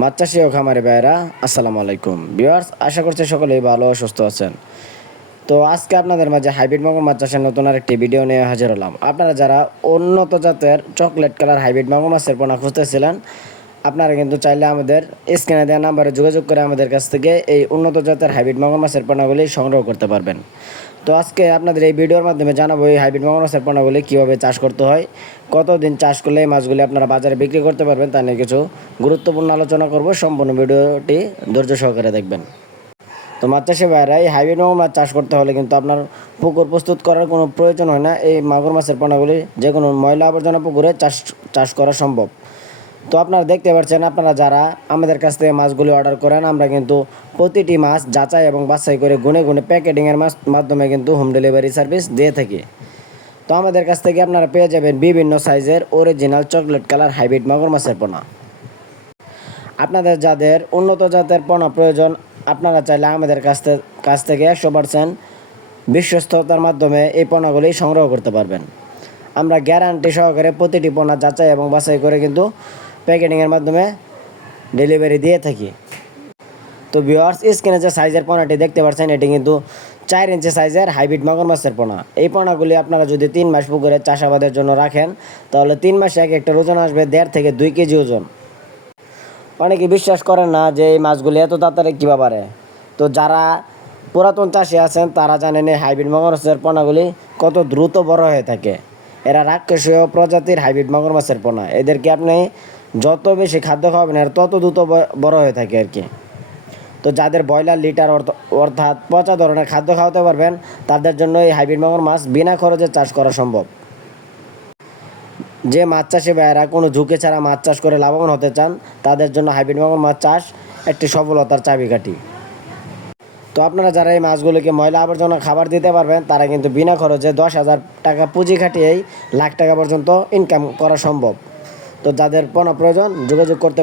মাছ চাষি ও খামারি ভাইরা আসসালামু আলাইকুম ভিউয়ার্স, আশা করছি সকলেই ভালো ও সুস্থ আছেন। তো আজকে আপনাদের মাঝে হাইব্রিড মাগুর মাছ চাষের নতুন আরেকটি ভিডিও নিয়ে হাজির হলাম। আপনারা যারা উন্নত জাতের চকলেট কালার হাইব্রিড মাগুর মাছের পোনা খুঁজতেছিলেন, আপনারা কিন্তু চাইলে আমাদের স্ক্রিনে দেওয়া নাম্বারে যোগাযোগ করে আমাদের কাছ থেকে এই উন্নত জাতের হাইব্রিড মাগুর মাছের পোনাগুলি সংগ্রহ করতে পারবেন। তো আজকে আপনাদের এই ভিডিওর মাধ্যমে জানাবো এই হাইব্রিড মাগুর মাছের পোনাগুলি কীভাবে চাষ করতে হয়, কতদিন চাষ করলে এই মাছগুলি আপনারা বাজারে বিক্রি করতে পারবেন তা নিয়ে কিছু গুরুত্বপূর্ণ আলোচনা করব। সম্পূর্ণ ভিডিওটি ধৈর্য সহকারে দেখবেন। তো মাছ চাষি ভাইরা, এই হাইব্রিড মাগুর মাছ চাষ করতে হলে কিন্তু আপনার পুকুর প্রস্তুত করার কোনো প্রয়োজন হয় না। এই মাগুর মাছের পোনাগুলি যে কোনো ময়লা আবর্জনা পুকুরে চাষ করা সম্ভব। তো আপনারা দেখতে পাচ্ছেন, আপনারা যারা আমাদের কাছ থেকে মাছগুলি অর্ডার করেন, আমরা কিন্তু প্রতিটি মাছ যাচাই এবং বাছাই করে গুনে গুনে প্যাকেটিংয়ের মাধ্যমে কিন্তু হোম ডেলিভারি সার্ভিস দিয়ে থাকি। তো আমাদের কাছ থেকে আপনারা পেয়ে যাবেন বিভিন্ন সাইজের অরিজিনাল চকলেট কালার হাইব্রিড মাগুর মাছের পোনা। আপনাদের যাদের উন্নত জাতের পোনা প্রয়োজন, আপনারা চাইলে আমাদের কাছ থেকে 100% বিশ্বস্ততার মাধ্যমে এই পোনাগুলি সংগ্রহ করতে পারবেন। আমরা গ্যারান্টি সহকারে প্রতিটি পোনা যাচাই এবং বাছাই করে কিন্তু প্যাকেটিংয়ের মাধ্যমে ডেলিভারি দিয়ে থাকি। তো ভিউয়ার্স, স্ক্রিনে যে সাইজের পোনাটি দেখতে পাচ্ছেন, এটি কিন্তু 4 ইঞ্চি সাইজের হাইব্রিড মাগুর মাছের পোনা। এই পোনাগুলি আপনারা যদি 3 মাস পুকুরে চাষাবাদের জন্য রাখেন, তাহলে 3 মাসে এক একটা ওজন আসবে 1.5 থেকে 2 কেজি ওজন। অনেকে বিশ্বাস করেন না যে এই মাছগুলি এত তাড়াতাড়ি কীভাবে পারে। তো যারা পুরাতন চাষি আছেন তারা জানেন এই হাইব্রিড মাগুর মাছের পোনাগুলি কত দ্রুত বড় হয়ে থাকে। এরা রাক্ষসীয় প্রজাতির হাইব্রিড মাগুর মাছের পোনা। এদেরকে আপনি যত বেশি খাদ্য খাওয়াবেন আর তত দ্রুত বড় হয়ে থাকে আর কি। তো যাদের ব্রয়লার লিটার অর্থাৎ পচা ধরনের খাদ্য খাওয়াতে পারবেন, তাদের জন্য এই হাইব্রিড মাগুর মাছ বিনা খরচে চাষ করা সম্ভব। যে মাছ চাষি ভাইয়েরা কোনো ঝুঁকি ছাড়া মাছ চাষ করে লাভবান হতে চান, তাদের জন্য হাইব্রিড মাগুর মাছ চাষ একটি সফলতার চাবিকাঠি। তো আপনারা যারা এই মাছগুলোকে ময়লা আবর্জনা খাবার দিতে পারবেন, তারা কিন্তু বিনা খরচে 10,000 টাকা পুঁজি খাটিয়েই লাখ টাকা পর্যন্ত ইনকাম করা সম্ভব। তো যাদের পোনা প্রয়োজন যোগাযোগ করতে